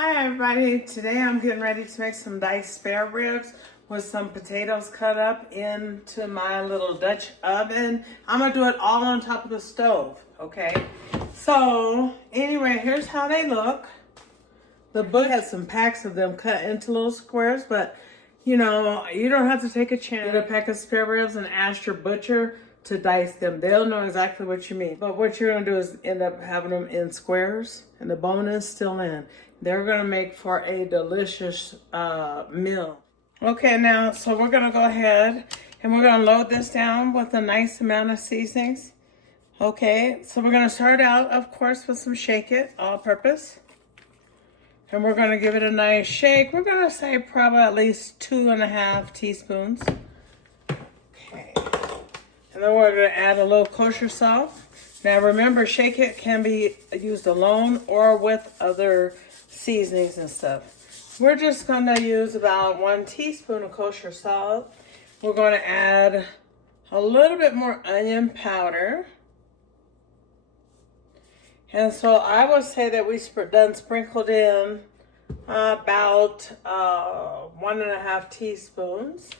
Hi everybody, today I'm getting ready to make some diced spare ribs with some potatoes cut up into my little Dutch oven. I'm gonna do it all on top of the stove, okay? So anyway, here's how they look. The book has some packs of them cut into little squares, but you know, you don't have to take a chance. Get a pack of spare ribs and ask your butcher to dice them. They'll know exactly what you mean. But what you're gonna do is end up having them in squares and the bone is still in. They're gonna make for a delicious meal. Okay, now, so we're gonna go ahead and we're gonna load this down with a nice amount of seasonings. Okay, so we're gonna start out, of course, with some Shake It, all-purpose. And we're gonna give it a nice shake. We're gonna say probably at least 2.5 teaspoons. Okay. And then we're gonna add a little kosher salt. Now remember, Shake It can be used alone or with other seasonings and stuff. We're just gonna use about 1 teaspoon of kosher salt. We're gonna add a little bit more onion powder. And so I would say that we done sprinkled in about 1.5 teaspoons.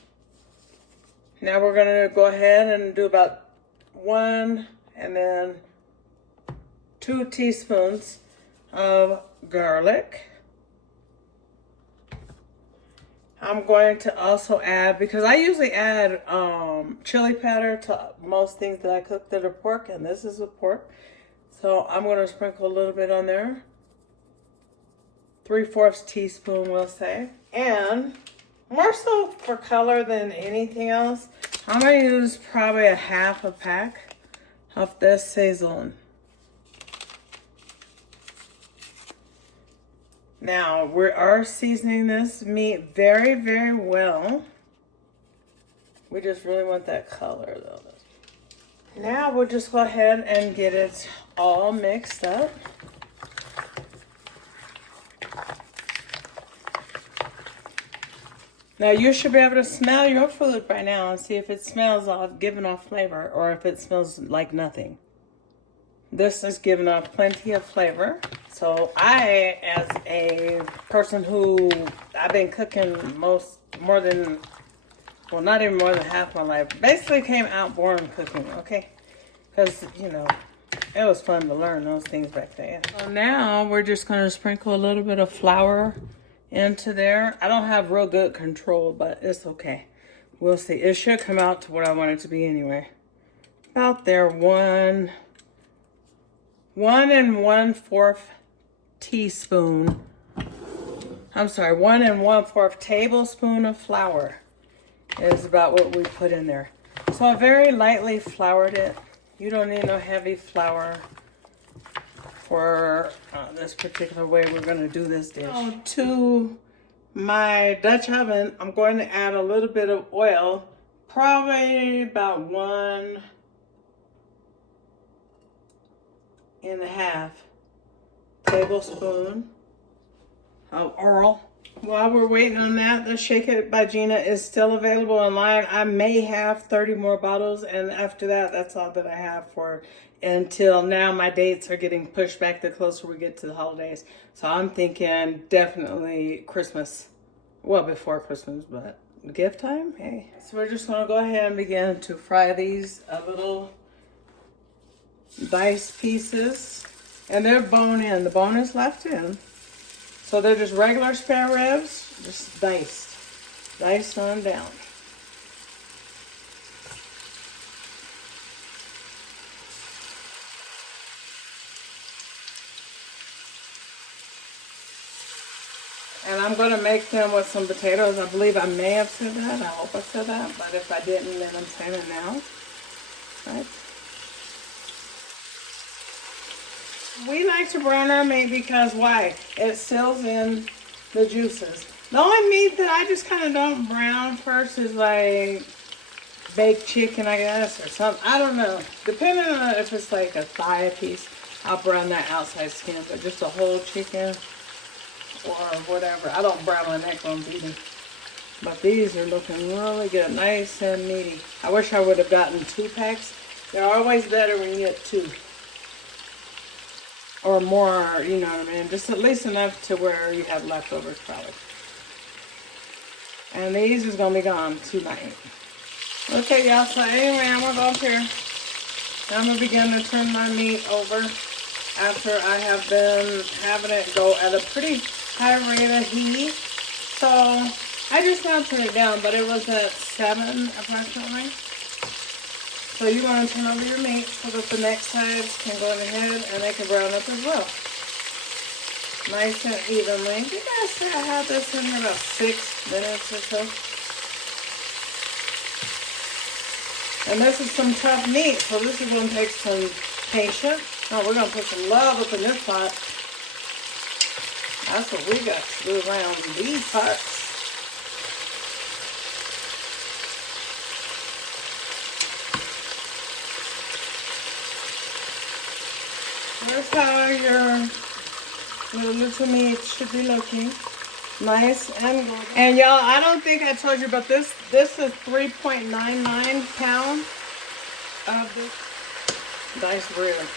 Now we're gonna go ahead and do about 1 and then 2 teaspoons of garlic. I'm going to also add, because I usually add chili powder to most things that I cook that are pork, and this is a pork. So I'm going to sprinkle a little bit on there. 3/4 teaspoon, we'll say. And more so for color than anything else, I'm going to use probably a 1/2 pack of this Saison. Now, we are seasoning this meat very, very well. We just really want that color though. Now we'll just go ahead and get it all mixed up. Now you should be able to smell your food by now and see if it smells off, giving off flavor, or if it smells like nothing. This is giving off plenty of flavor. So I, as a person who, I've been cooking more than not even more than half my life, basically came out born cooking, okay? Because, you know, it was fun to learn those things back then. So now we're just going to sprinkle a little bit of flour into there. I don't have real good control, but it's okay. We'll see. It should come out to what I want it to be anyway. About there, 1 1/4 teaspoon. I'm sorry, 1 1/4 tablespoon of flour is about what we put in there. So I very lightly floured it. You don't need no heavy flour for this particular way we're going to do this dish. So to my Dutch oven, I'm going to add a little bit of oil, probably about 1.5 tablespoon of oil. While we're waiting on that, the Shake It by Gina is still available online. I may have 30 more bottles, and after that, that's all that I have for until now. My dates are getting pushed back the closer we get to the holidays. So I'm thinking definitely Christmas. Well, before Christmas, but gift time, hey. So we're just gonna go ahead and begin to fry these little diced pieces. And they're bone in, the bone is left in. So they're just regular spare ribs, just diced on down. And I'm gonna make them with some potatoes. I believe I may have said that, I hope I said that, but if I didn't, then I'm saying it now, right? We like to brown our meat because why? It seals in the juices. The only meat that I just kind of don't brown first is like baked chicken, I guess, or something. I don't know. Depending on if it's like a thigh piece, I'll brown that outside skin. But just a whole chicken or whatever, I don't brown my neck bones either. But these are looking really good, nice and meaty. I wish I would have gotten 2 packs. They're always better when you get 2. or more, you know what I mean? Just at least enough to where you have leftovers probably. And these is gonna be gone tonight. Okay, y'all, so anyway, I'm gonna go up here. I'm gonna begin to turn my meat over after I have been having it go at a pretty high rate of heat. So I just now turned it down, but it was at 7 approximately. So you want to turn over your meat so that the next sides can go ahead and they can brown up as well. Nice and evenly. You guys say I had this in here about 6 minutes or so. And this is some tough meat, so this is going to take some patience. Oh, we're going to put some love up in this pot. That's what we got to do around these pots. Here's how your little meat should be looking. Nice and good. And y'all, I don't think I told you about this. This is 3.99 pounds of this nice rib.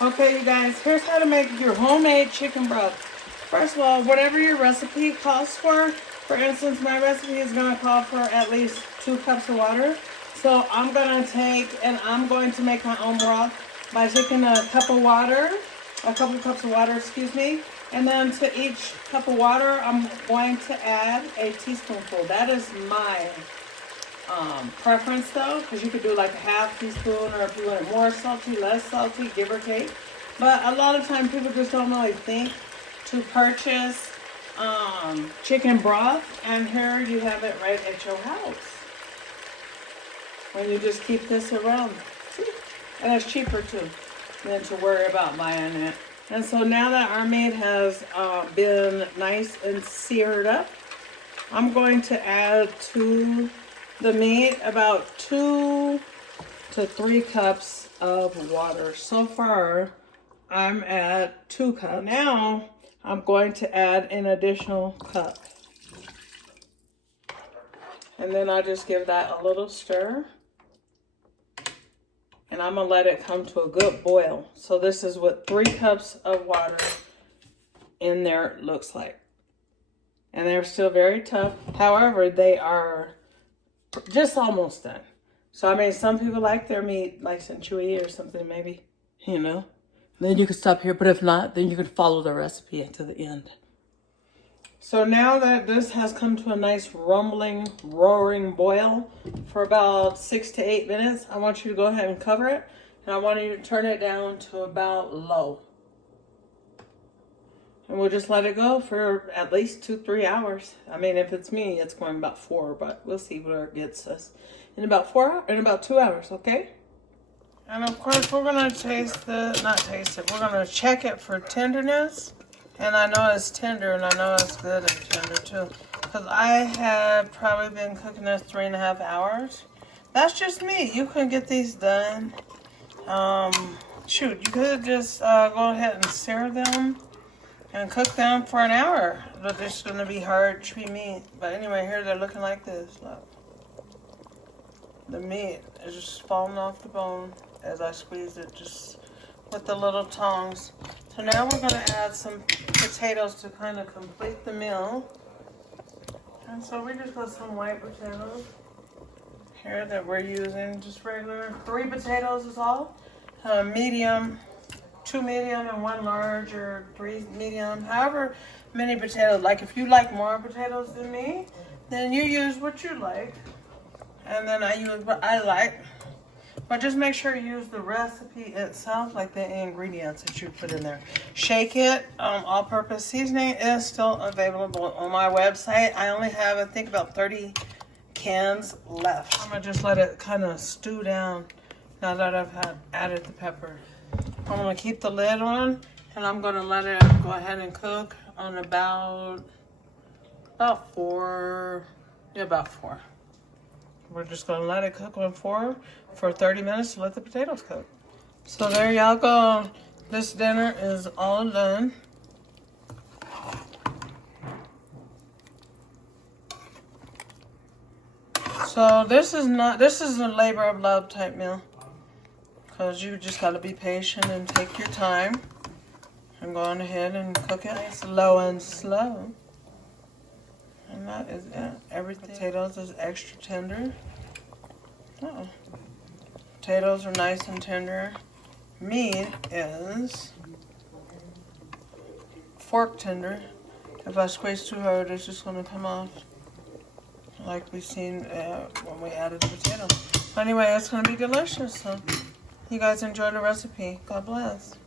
Okay, you guys, here's how to make your homemade chicken broth. First of all, whatever your recipe calls for instance, my recipe is going to call for at least 2 cups of water. So I'm going to take, and I'm going to make my own broth by taking a couple cups of water, excuse me. And then to each cup of water, I'm going to add a teaspoonful. That is my preference though, because you could do like a half teaspoon, or if you want it more salty, less salty, give or take. But a lot of times people just don't really think to purchase chicken broth, and here you have it right at your house. When you just keep this around. And it's cheaper too than to worry about buying it. And so now that our meat has been nice and seared up, I'm going to add to the meat about 2 to 3 cups of water. So far, I'm at 2 cups. Now, I'm going to add an additional cup. And then I just give that a little stir. And I'm gonna let it come to a good boil. So this is what 3 cups of water in there looks like. And they're still very tough. However, they are just almost done. So I mean, some people like their meat nice and chewy or something maybe, you know. Then you can stop here, but if not, then you can follow the recipe to the end. So now that this has come to a nice rumbling, roaring boil for about 6 to 8 minutes, I want you to go ahead and cover it. And I want you to turn it down to about low. And we'll just let it go for at least 2-3 hours. I mean, if it's me, it's going about 4, but we'll see where it gets us in about 2 hours, okay? And of course, we're gonna we're gonna check it for tenderness. And I know it's tender, and I know it's good and tender too. Because I have probably been cooking this 3.5 hours. That's just me. You can get these done. You could just go ahead and sear them and cook them for an hour. But it's going to be hard, chewy meat. But anyway, here they're looking like this. Look. The meat is just falling off the bone as I squeeze it just with the little tongs. So now we're going to add some potatoes to kind of complete the meal. And so we just got some white potatoes here that we're using. Just regular 3 potatoes is all. Medium, 2 medium and 1 large, or 3 medium. However many potatoes. Like if you like more potatoes than me, then you use what you like. And then I use what I like. But just make sure you use the recipe itself, like the ingredients that you put in there. Shake it. All-purpose seasoning is still available on my website. I only have, I think, about 30 cans left. I'm going to just let it kind of stew down now that I've added the pepper. I'm going to keep the lid on, and I'm going to let it go ahead and cook on about 4. Yeah, about 4. We're just going to let it cook on 4 for 30 minutes to let the potatoes cook. So there y'all go. This dinner is all done. So this is a labor of love type meal. because you just got to be patient and take your time. And go on ahead and cook it slow and slow. And that is it. Everything. Potatoes is extra tender. Potatoes are nice and tender. Meat is fork tender. If I squeeze too hard, it's just going to come off. Like we seen when we added the potato. Anyway, it's going to be delicious. So you guys enjoy the recipe. God bless.